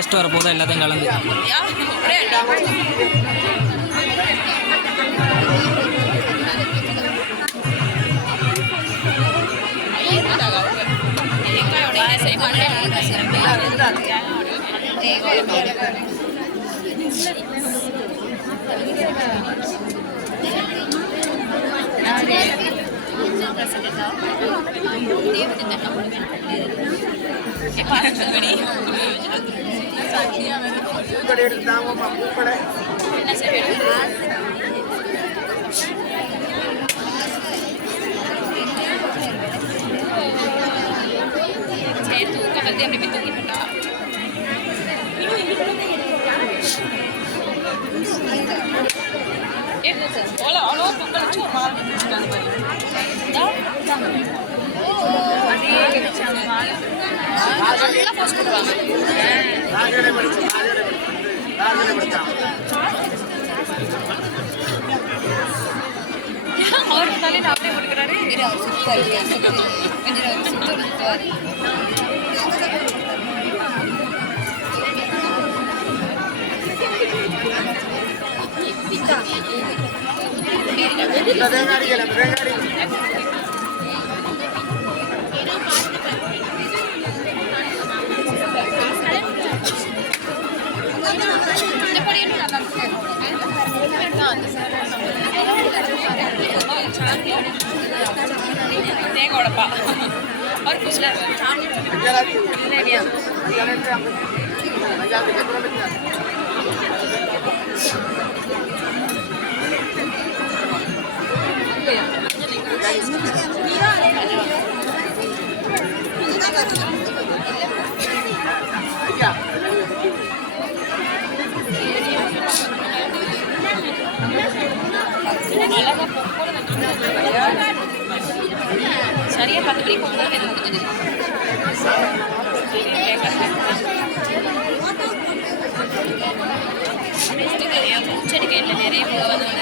Taste வரப்போதான் எல்லாத்தையும் கலந்து. தேங்கோடப்பா और कुछ சரியா 10 மணிக்கு போகும்போது எனக்கு முடிஞ்சது. பூச்செடிக்கு இல்லை நிறைய போகாதோட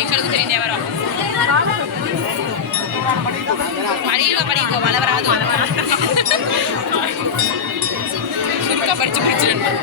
எங்களுக்கு தெரிந்தே வரும். படிக்கோ மழை வராது சுருக்கா படிச்சு பிடிச்சிருந்தேன்.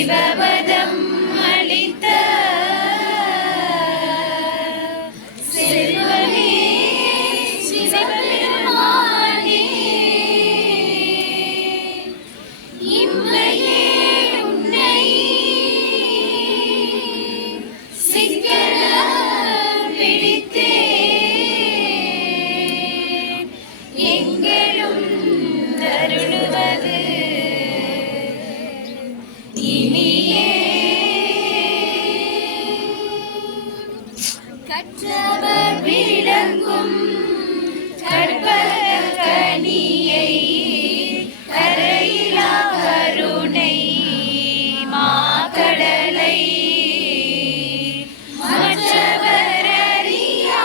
சிவபதம் அளித்த செல்வமே சிவபெருமானே இம்மையே உன்னை சிக்கன பிடித்தே எங்களும் தருளுவது இனியே கற்றவர் விளங்கும் கற்பக கனியை கரையிலா கருணை மாக்கடலை மற்றவர் அறியா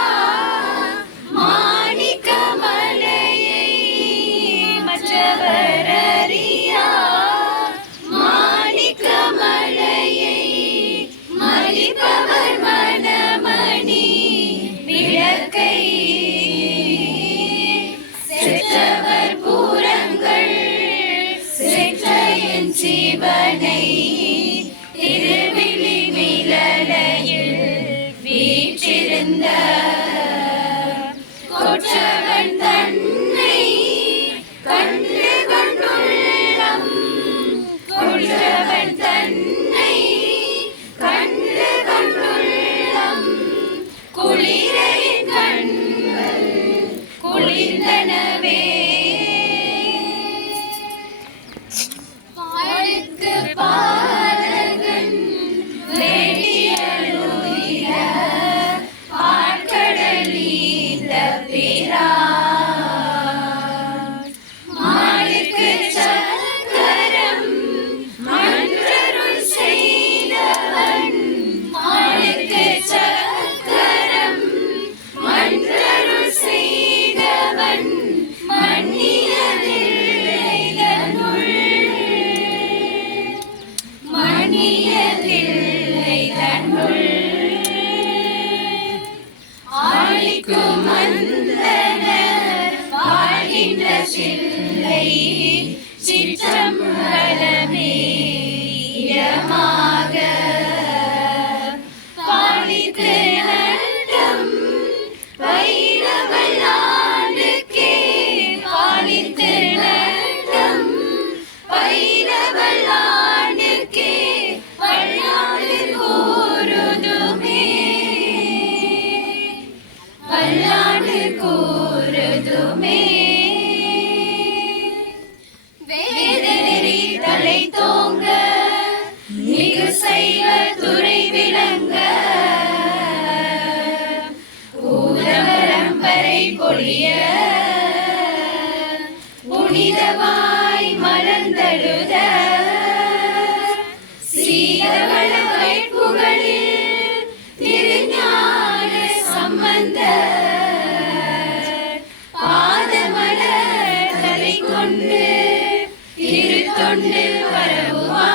மாணிக்க மலையை மற்றவர் அறியா மாணிக்க மலையை மலிப்பவர் மனமணி விளக்கை செற்றவர் பூரங்கள் செற்ற என் சிவனை திருவிழி மிளலையில் வீற்றிருந்த கொற்றவன் தன்னை கண்டு கண்டுள்ளம் கொற்றவன் தன்னை கண்டு கண்டுள்ளம் குளிரை கண்கள் குளிர்ந்தனவே பாலுக்கு பாலகன் வேண்டியலுதிர பாற்கடலீந்த பிரான் மாலுக்கு சக்கரம் மன்றருள் செய்தவன் மாலுக்கு சக்கரம் மன்றருள் செய்தவன் மணியதில்லை தன்னுள் ஆழிக்கும் மந்தனர் வாழ்கின்ற சில்லை சிற்றம்பலமே இடமாக பாலித்து நட்டம் வைரவல் ஆண்டுக்கே பாலித்து நட்டம் வைரவல் ஆண்டுக்கே வல்லாண்டு கூறுதுமே வல்லாண்டு கூறுதுமே வேதநெறி தலை தோங்க மிகு சைவ துறை விளங்க ஊதவரம்பரை பொழிய புனிதவாய் மலர்ந்தழுத சீதவள வேட்புகளில் திருஞான சம்பந்த பாதமலர் தலை கொண்டு திருத்தொண்டு பரவுவா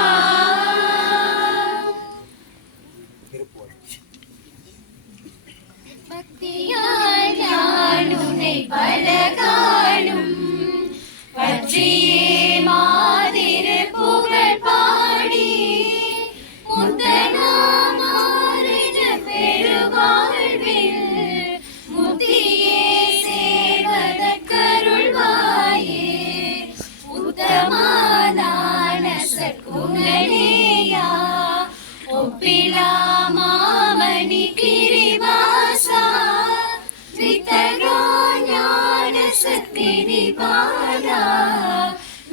பக்தியால் நான் உன்னை பலகாலும் பற்றியே மாதிரு புகழ் பாடி முத்தனாமாறின பெருவாழ்வில் முத்தியே சேவதற்கருள்வாயே உத்தமானான சற்குணனேயா ஒப்பிலா மாமணி கிரிவாசா வித்தகா ஞான சத்திரி பாலா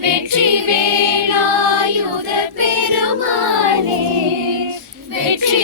வெற்றி வேலாயுத பெருமானே வெற்றி